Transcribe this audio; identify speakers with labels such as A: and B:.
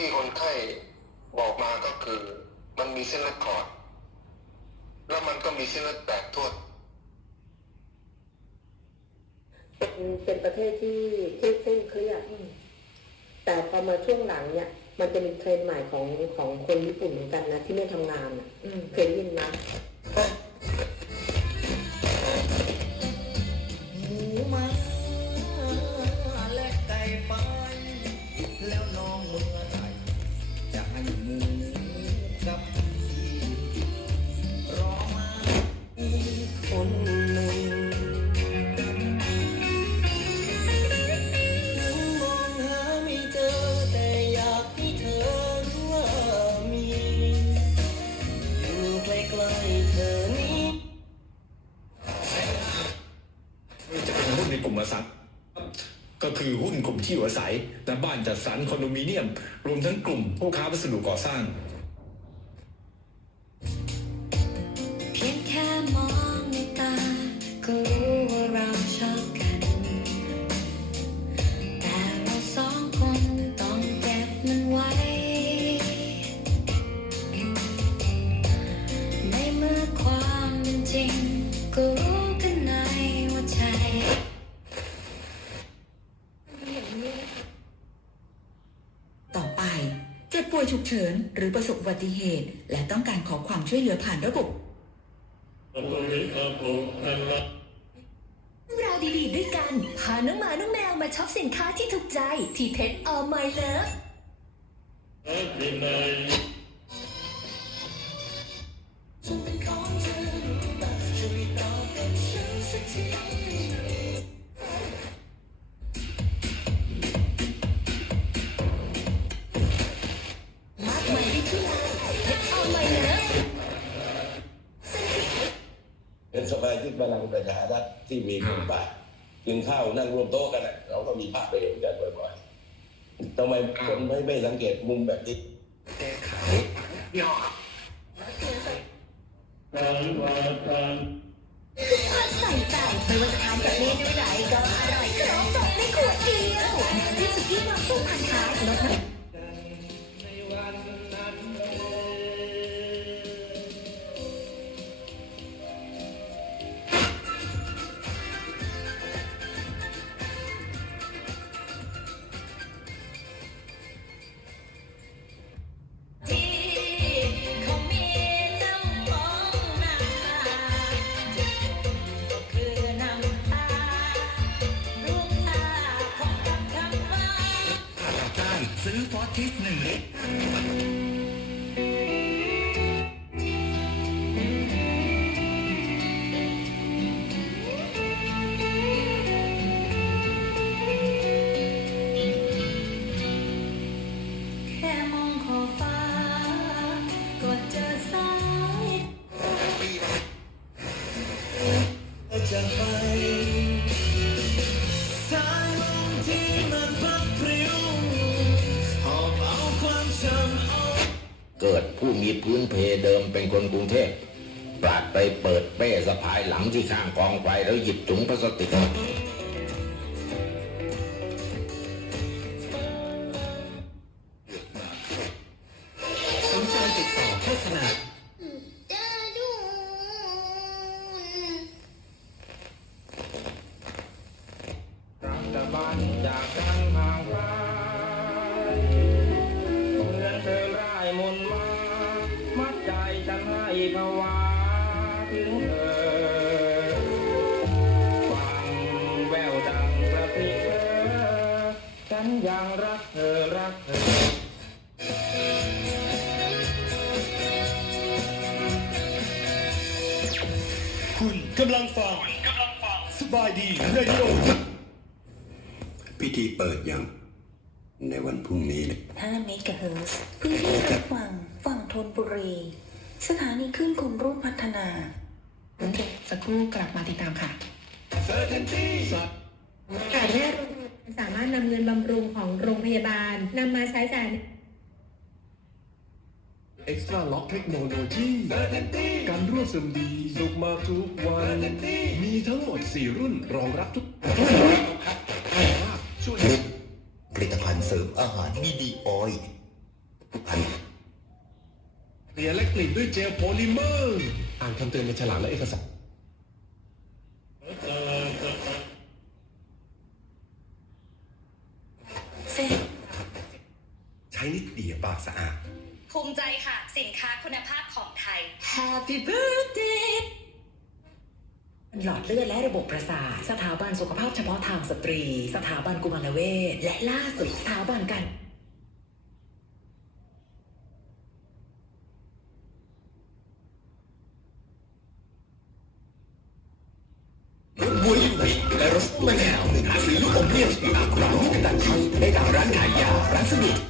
A: ที่คนไข้บอกมาก็คือ มันมีเส้นเลือดขอด แล้วมันก็มีเส้นเลือดแตกทั่ว
B: เป็นเป็นประเทศที่ที่เคร่งเครียดแต่พอมาช่วงหลังเนี่ย มันจะมีเทรนด์ใหม่ของของคนญี่ปุ่นเหมือนกันนะ ที่ไม่ทำงานอะเคยได้ยินไหม
C: หมูมาและไก่ไปแล้วน้องเมื่อไหร่จะ ให้หมูกับพี่รอมาคนหนึ่งมองหาไม่เจอแต่อยากให้เธอรู้ว่ามี อยู่ใกล้ๆเธอนี้
D: จะเป็นหุ้นในกลุ่มอสังหา ก็คือหุ้นกลุ่มที่อยู่อาศัย และบ้านจัดสรรคอนโดมิเนียม รวมทั้งกลุ่มผู้ค้าวัสดุก่อสร้าง
E: เพียงแค่มองในตาก็รู้ว่าเราชอบกัน แต่เราสองคนต้องเก็บมันไว้ ในเมื่อความเป็นจริงก็รู้
F: ฉุกเฉิน หรือประสบอุบัติเหตุ และต้องการขอความช่วยเหลือผ่านระบบ
G: เราดีๆด้วยกัน พาน้องหมาน้องแมวมาช็อปสินค้าที่ถูกใจ ที่เพชรออมไมเลิฟ เป็
H: นสมาชิกพลังประชารัฐที่มีบทบาทกินข้าวนั่งรวมโต๊ะกันน่ะเราก็มีภาพไปเห็นกันบ่อยๆทำไมคนไม่ไม่สังเกตมุมแบบนี้
G: ใส่ใจไม่ว่าจะทานกับเมนูไหนก็ มีพื้นเพ
C: เดิ
H: มเป็นคนกรุงเทพปราดไปเปิดเป้สะพายหลังที่ข้างกองไฟแล้วหยิบถุงพลาสติก
C: สนใจติดต่อโฆษณา
A: รักตะบันจาก นให้ภาถึงเธอฟังแววดังกระพิเธอฉันยังรักเธอรักเธอ
D: คุณกำลังฟังสบายดีเรดิโอ
I: พิธีเปิดอย่างในวันพรุ่งนี้เลย
E: 5 เมกะเฮิรตซ์พื้นที่รับฟังฝั่งธนบุรี สถานีคลื่นความรู้พัฒนา
F: สักครู่กลับมาติดตามค่ะ
B: การแพทย์สามารถนำเงินบำรุงของโรงพยาบาลนำมาใช้จ่าย
D: Extra Lock Technology การรั่วซึมดีสุกมาทุกวัน มีทั้งหมด 4 รุ่นรองรับทุกช่วย
I: ผลิตภัณฑ์เสริมอาหารมีดีออย ล์
J: เกลี่ยและกลิ่นด้วยเจลโพลิเมอร์อ่านคำเตือนในฉลากและเอกสาร
K: ใช้นิดเดียวปากสะอาด
L: ภูมิใจค่ะ สินค้าคุณภาพของไทย
M: Happy birthday
F: หลอดเลือดและระบบประสาท สถาบันสุขภาพเฉพาะทางสตรี สถาบันกุมารเวชและล่าสุดสถาบันการ
C: รสมะน